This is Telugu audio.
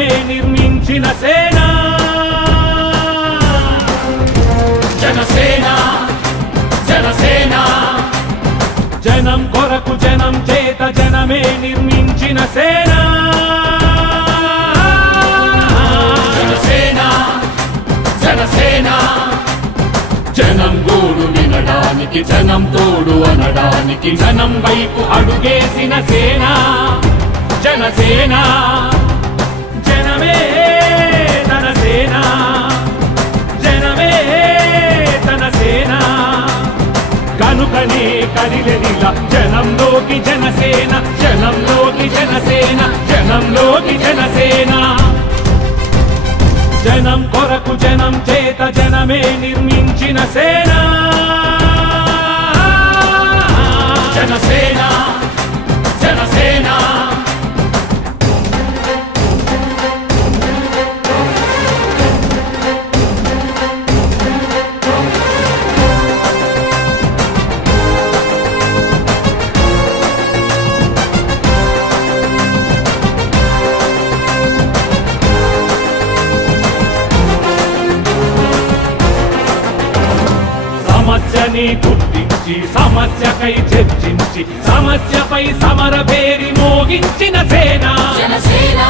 జనమే నిర్మించిన సేన జనసేన జనసేన జనం కొరకు జనం చేత జనమే నిర్మించిన సేన జనసేన జనసేన జనం గోడు వినడానికి జనం తోడు అనడానికి జనం వైపు అడుగేసిన సేన జనసేన జనమే తన సేన జనమే తన సేన కనుకనే కదిలెదిలా జనంలోకి జనసేన జనంలోకి జనసేన జనంలోకి జనసేన జనం కొరకు జనం చేత జనమే నిర్మించిన సేన జనసేన జనసేన సమస్యని గుర్తించి సమస్యకై చర్చించి సమస్యపై సమర పేరి మోగించిన సేన జనసేన